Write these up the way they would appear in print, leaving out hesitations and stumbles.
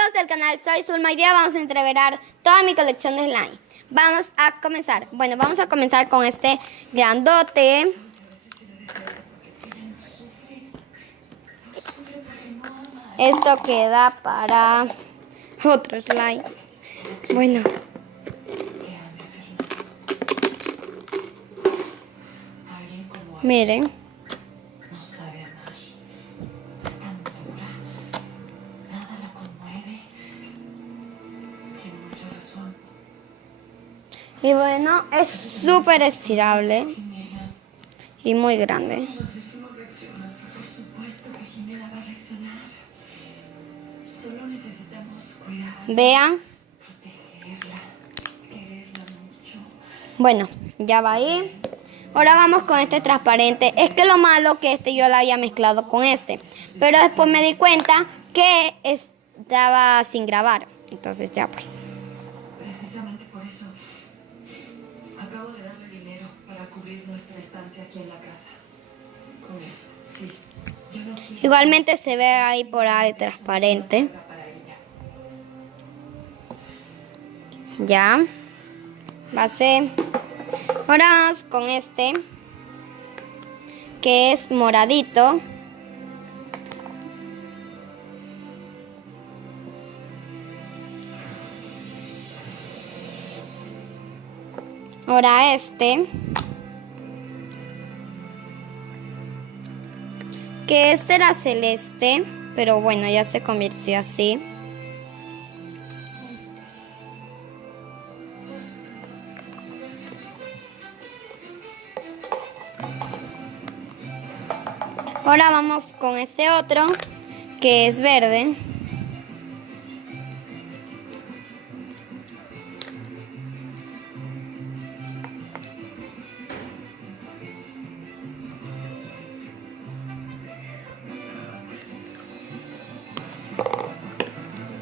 amigos del canal, soy Zulma. Hoy día vamos a entreverar toda mi colección de slime. Vamos a comenzar. Bueno, vamos a comenzar con este grandote. Esto queda para otro slime. Bueno. Miren. Y bueno, es súper estirable y muy grande. Vean. Bueno, ya va ahí. Ahora vamos con este transparente. Es que lo malo que este yo lo había mezclado con este. Pero después me di cuenta que estaba sin grabar. Entonces ya pues. Precisamente por eso acabo de darle dinero para cubrir nuestra estancia aquí en la casa. Sí, yo no quiero. Igualmente se ve ahí por ahí transparente. Ya. Va a ser. Ahora vamos con este, que es moradito. Ahora este, que este era celeste, pero bueno, ya se convirtió así. Ahora vamos con este otro, que es verde.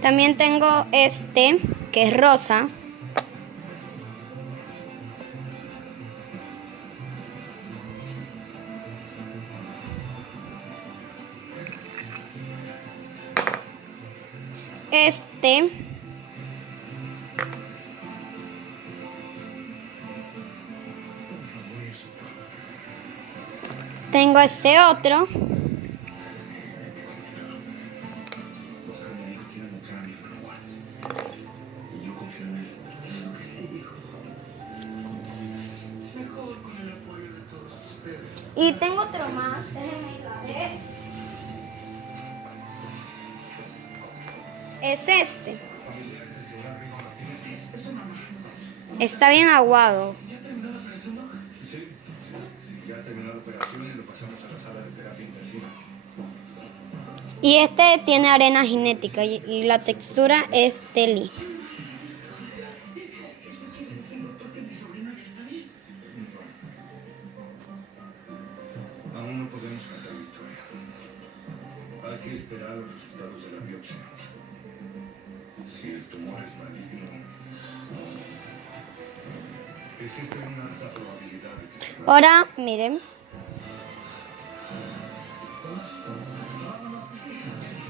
También tengo este, que es rosa. Este. Tengo este otro. Y tengo otro más, déjenme ir a ver. Es este. Está bien aguado. Y este tiene arena cinética y la textura es teli. Aún no podemos cantar victoria. Hay que esperar los resultados de la biopsia. Si el tumor es maligno, existe una alta probabilidad de que se... Ahora, miren.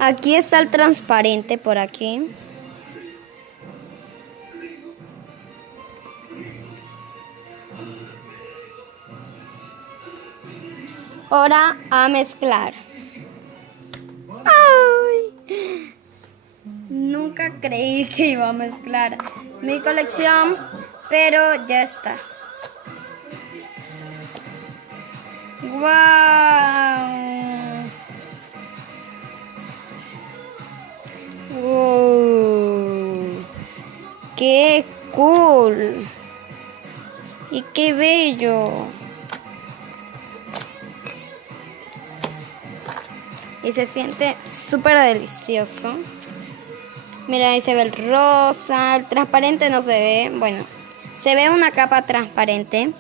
Aquí está el transparente por aquí. Ahora a mezclar. ¡Ay! Nunca creí que iba a mezclar mi colección, pero ya está. ¡Wow! ¡Wow! ¡Qué cool! ¡Y qué bello! Y se siente súper delicioso. Mira, ahí se ve el rosa. El transparente no se ve. Bueno, se ve una capa transparente.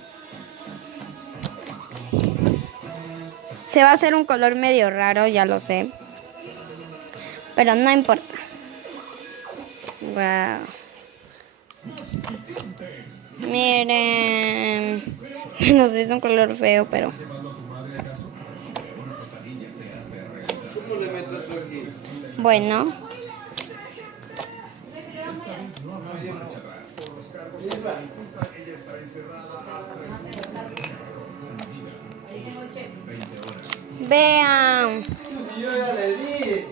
Se va a hacer un color medio raro, ya lo sé. Pero no importa. Wow. Miren. No sé, es un color feo, pero... Bueno. marcha atrás. Por los cargos que se le imputan, ella estará encerrada hasta el vida. 20 horas. Vean. Yo ya le di.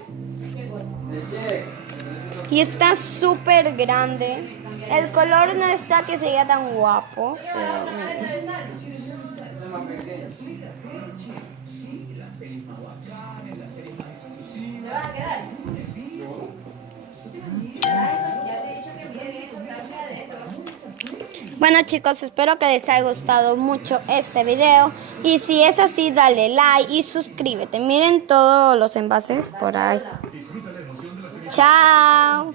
Le check. Y está súper grande. El color no está que se vea tan guapo. Pero miren. Es más pequeño. Bueno chicos, espero que les haya gustado mucho este video. Y si es así, dale like y suscríbete. Miren todos los envases por ahí. Chao.